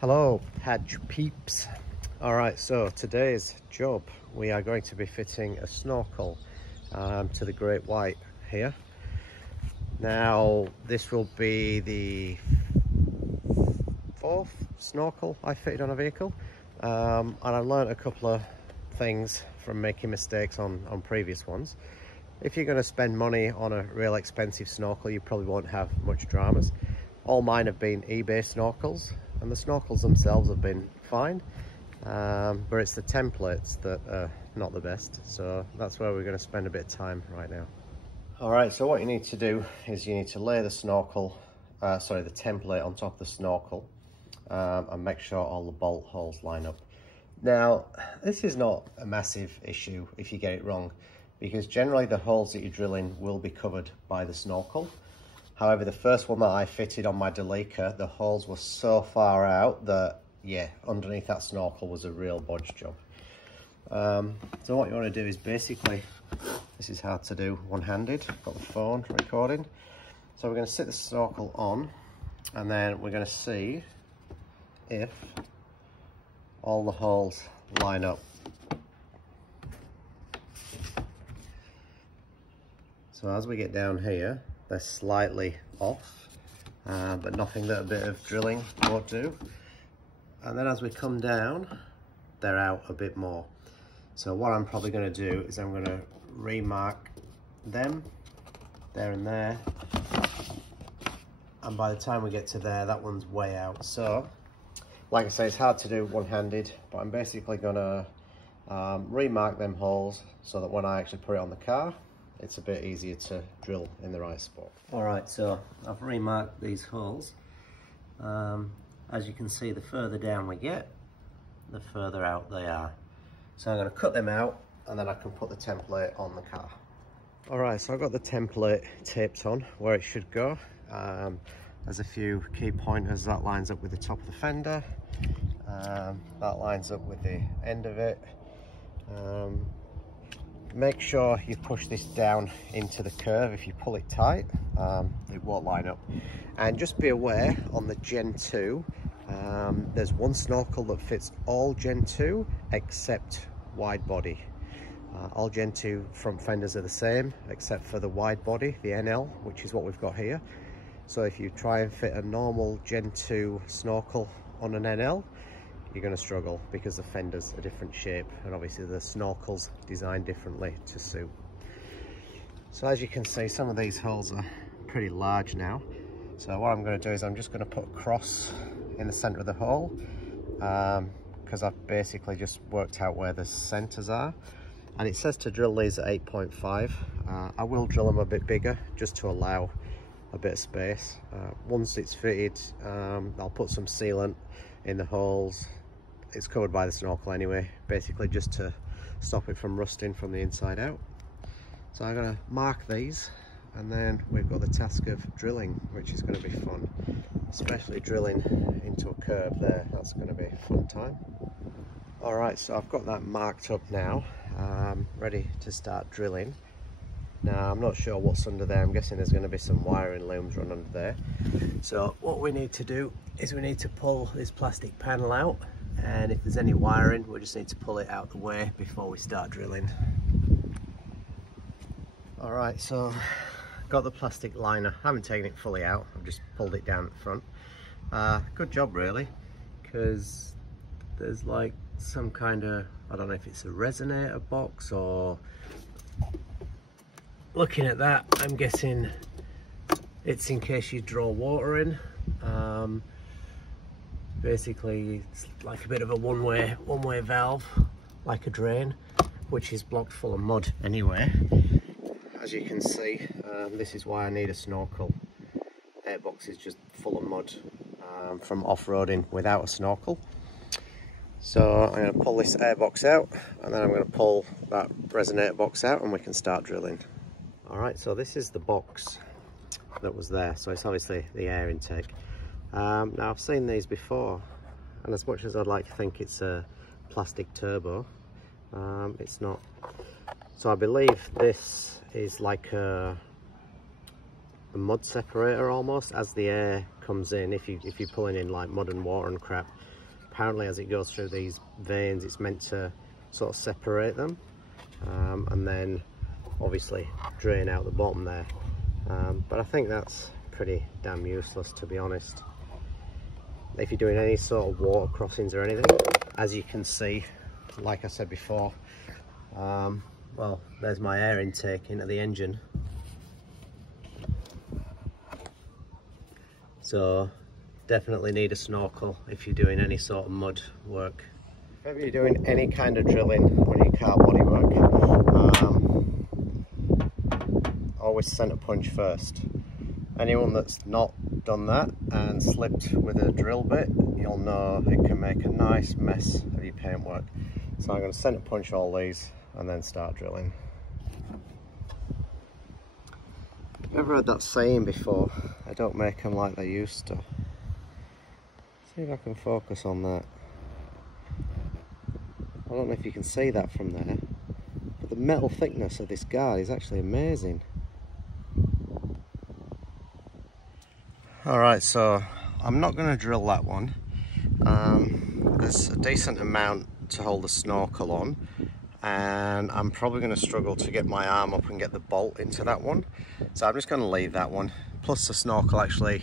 Hello Hatch peeps. Alright, so today's job we are going to be fitting a snorkel to the great white here. Now this will be the fourth snorkel I fitted on a vehicle, and I learned a couple of things from making mistakes on previous ones. If you're going to spend money on a real expensive snorkel, you probably won't have much dramas. All mine have been eBay snorkels, and the snorkels themselves have been fine, but it's the templates that are not the best, so that's where we're going to spend a bit of time right now. Alright, so what you need to do is you need to lay the the template on top of the snorkel, and make sure all the bolt holes line up. Now, this is not a massive issue if you get it wrong, because generally the holes that you drill in will be covered by the snorkel. However, the first one that I fitted on my Delica, the holes were so far out that, yeah, underneath that snorkel was a real bodge job. So what you want to do is basically, this is hard to do one-handed, got the phone recording. So we're going to sit the snorkel on, and then we're going to see if all the holes line up. So as we get down here, they're slightly off, but nothing that a bit of drilling won't do. And then as we come down, they're out a bit more. So what I'm probably going to do is I'm going to remark them there and there, and by the time we get to there, that one's way out. So like I say, it's hard to do one-handed, but I'm basically going to remark them holes so that when I actually put it on the car, it's a bit easier to drill in the right spot. Alright, so I've remarked these holes. As you can see, the further down we get, the further out they are. So I'm going to cut them out, and then I can put the template on the car. Alright, so I've got the template taped on where it should go. There's a few key pointers. That lines up with the top of the fender. That lines up with the end of it. Make sure you push this down into the curve. If you pull it tight, it won't line up. And just be aware, on the Gen 2, there's one snorkel that fits all Gen 2 except wide body. All Gen 2 front fenders are the same except for the wide body, the NL, which is what we've got here. So if you try and fit a normal Gen 2 snorkel on an NL, you're going to struggle because the fenders are different shape, and obviously the snorkel's designed differently to suit. So as you can see, some of these holes are pretty large now. So what I'm going to do is I'm just going to put a cross in the center of the hole, because I've basically just worked out where the centers are. And it says to drill these at 8.5. I will drill them a bit bigger just to allow a bit of space. Once it's fitted, I'll put some sealant in the holes. It's covered by the snorkel anyway, basically just to stop it from rusting from the inside out. So I'm going to mark these, and then we've got the task of drilling, which is going to be fun, especially drilling into a curve there. That's going to be a fun time. Alright, so I've got that marked up now, ready to start drilling. Now I'm not sure what's under there. I'm guessing there's going to be some wiring looms run under there. So what we need to do is we need to pull this plastic panel out, and if there's any wiring, we just need to pull it out the way before we start drilling. Alright, so got the plastic liner. I haven't taken it fully out, I've just pulled it down at the front. Good job really, because there's like some kind of, I don't know if it's a resonator box, or looking at that, I'm guessing it's in case you draw water in. Basically, it's like a bit of a one-way valve, like a drain, which is blocked full of mud anyway. As you can see, this is why I need a snorkel. Airbox is just full of mud from off-roading without a snorkel. So I'm going to pull this airbox out, and then I'm going to pull that resonator box out, and we can start drilling. Alright, so this is the box that was there, so it's obviously the air intake. Now I've seen these before, and as much as I'd like to think it's a plastic turbo, it's not. So I believe this is like a a mud separator almost. As the air comes in, if you're pulling in like mud and water and crap, apparently as it goes through these veins it's meant to sort of separate them, and then obviously drain out the bottom there. But I think that's pretty damn useless, to be honest. If you're doing any sort of water crossings or anything, as you can see, like I said before, well, there's my air intake into the engine. So definitely need a snorkel if you're doing any sort of mud work. If ever you're doing any kind of drilling on your car bodywork, always centre punch first. Anyone that's not done that and slipped with a drill bit, you'll know it can make a nice mess of your paintwork. So I'm going to centre punch all these and then start drilling. Ever heard that saying before? I don't make them like they used to. See if I can focus on that. I don't know if you can see that from there, but the metal thickness of this guard is actually amazing. Alright, so I'm not going to drill that one. There's a decent amount to hold the snorkel on, and I'm probably going to struggle to get my arm up and get the bolt into that one. So I'm just going to leave that one. Plus the snorkel actually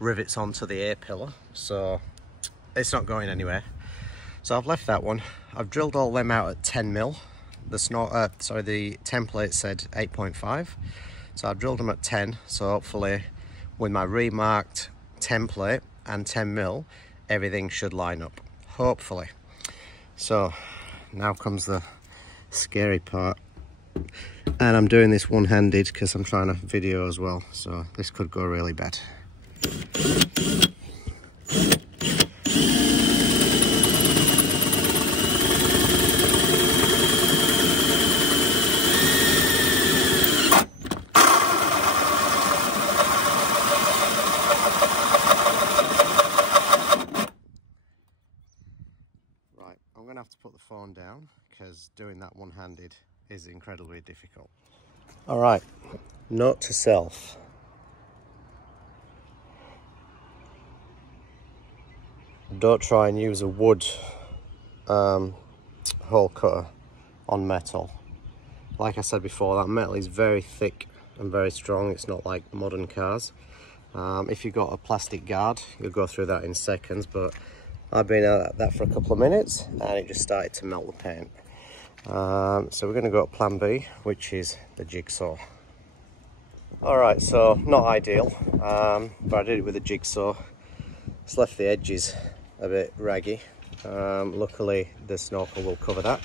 rivets onto the A-pillar, so it's not going anywhere. So I've left that one. I've drilled all them out at 10 mil. The template said 8.5. So I've drilled them at 10, so hopefully with my remarked template and 10 mil, everything should line up, hopefully. So now comes the scary part, and I'm doing this one-handed because I'm trying to video as well, so this could go really bad. I'm going to have to put the phone down because doing that one-handed is incredibly difficult. Alright, note to self. Don't try and use a wood hole cutter on metal. Like I said before, that metal is very thick and very strong. It's not like modern cars. If you've got a plastic guard, you'll go through that in seconds, but I've been at that for a couple of minutes and it just started to melt the paint. So we're going to go to plan B, which is the jigsaw. Alright, so not ideal, but I did it with a jigsaw. It's left the edges a bit raggy. Luckily the snorkel will cover that,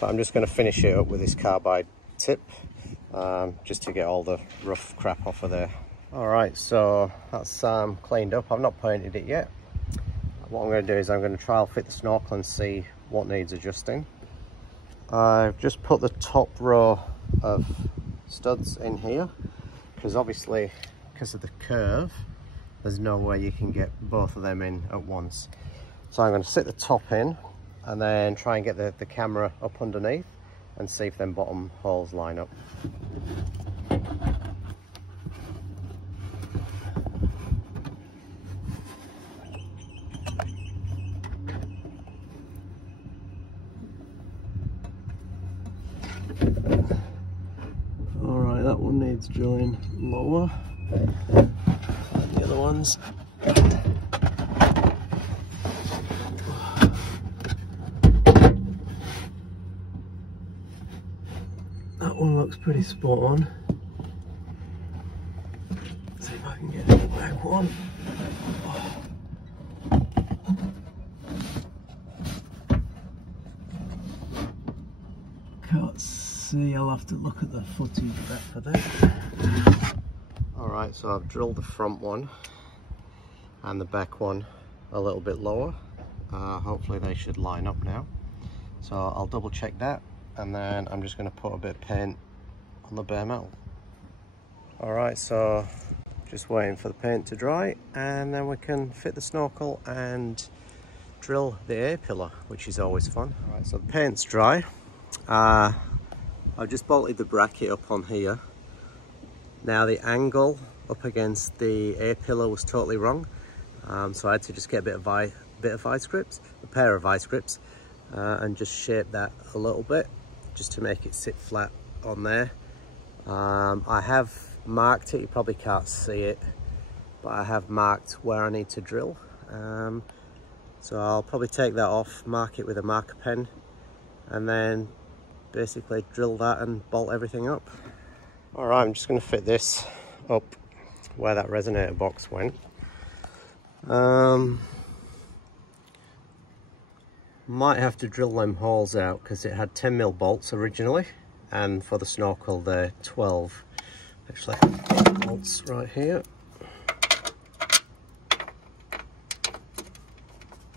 but I'm just going to finish it up with this carbide tip, just to get all the rough crap off of there. Alright, so that's cleaned up. I've not painted it yet. What I'm going to do is I'm going to trial fit the snorkel and see what needs adjusting. I've just put the top row of studs in here because obviously because of the curve there's no way you can get both of them in at once. So I'm going to sit the top in and then try and get the camera up underneath and see if them bottom holes line up. Alright, that one needs drilling lower, and the other ones. That one looks pretty spot on. Let's see if I can get the back one. Can't see, I'll have to look at the footage back for that. Alright, so I've drilled the front one and the back one a little bit lower. Hopefully they should line up now. So I'll double check that, and then I'm just going to put a bit of paint on the bare metal. Alright, so just waiting for the paint to dry, and then we can fit the snorkel and drill the A-pillar, which is always fun. Alright, so the paint's dry. I've just bolted the bracket up on here. Now the angle up against the A-pillar was totally wrong. So I had to just get a bit of vice grips, a pair of vice grips, and just shape that a little bit just to make it sit flat on there. I have marked it, you probably can't see it, but I have marked where I need to drill. So I'll probably take that off, mark it with a marker pen, and then basically drill that and bolt everything up. All right, I'm just going to fit this up where that resonator box went. Might have to drill them holes out because it had 10mm bolts originally, and for the Snorkel they're 12. Actually, bolts right here.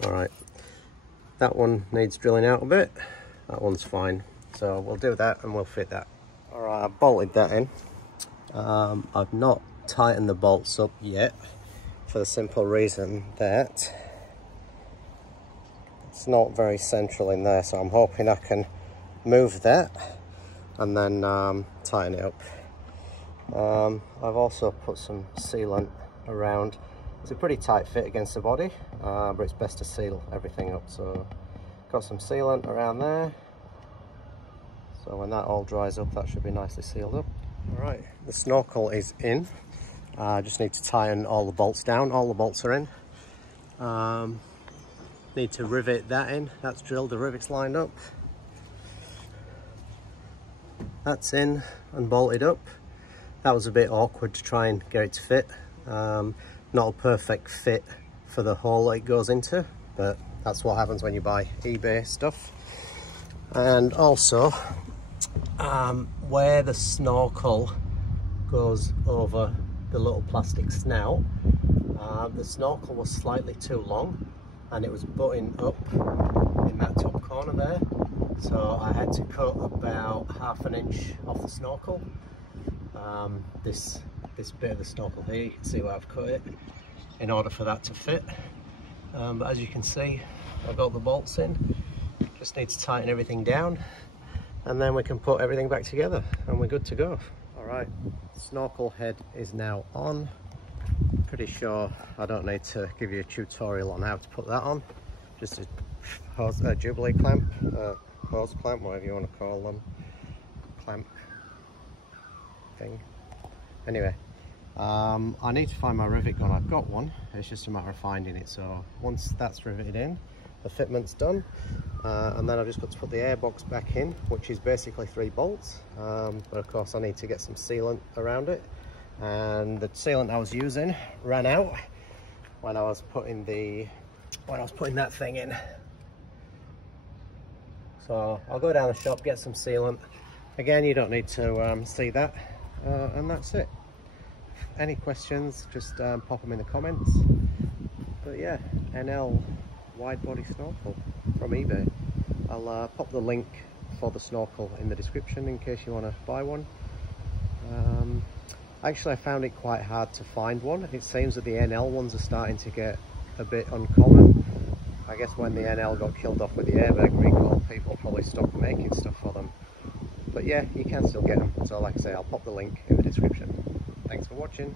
All right, that one needs drilling out a bit. That one's fine, so we'll do that and we'll fit that. All right, I've bolted that in. I've not tightened the bolts up yet for the simple reason that it's not very central in there, so I'm hoping I can move that and then tighten it up. I've also put some sealant around. It's a pretty tight fit against the body, but it's best to seal everything up. So got some sealant around there, so when that all dries up that should be nicely sealed up. All right, the Snorkel is in. I just need to tighten all the bolts down. All the bolts are in. Need to rivet that in. That's drilled, the rivets lined up. That's in and bolted up. That was a bit awkward to try and get it to fit. Not a perfect fit for the hole it goes into, but that's what happens when you buy eBay stuff. And also, where the Snorkel goes over the little plastic snout, the Snorkel was slightly too long and it was butting up in that top corner there, so I had to cut about ½ inch off the Snorkel. This bit of the Snorkel here, you can see where I've cut it in order for that to fit. But as you can see, I've got the bolts in. Just need to tighten everything down and then we can put everything back together and we're good to go. All right, Snorkel head is now on. Pretty sure I don't need to give you a tutorial on how to put that on. Just a Jubilee clamp, hose clamp, whatever you want to call them, clamp thing. Anyway, I need to find my rivet gun. I've got one, it's just a matter of finding it. So once that's riveted in, the fitment's done, and then I've just got to put the airbox back in, which is basically 3 bolts, but of course I need to get some sealant around it, and the sealant I was using ran out when I was putting that thing in. So I'll go down the shop, get some sealant. Again, you don't need to see that, and that's it. Any questions, just pop them in the comments. But yeah, NL wide body Snorkel from eBay. I'll pop the link for the Snorkel in the description in case you want to buy one. Actually, I found it quite hard to find one. It seems that the NL ones are starting to get a bit uncommon. I guess when the NL got killed off with the airbag recall, people probably stopped making stuff for them. But yeah, you can still get them. So like I say, I'll pop the link in the description. Thanks for watching.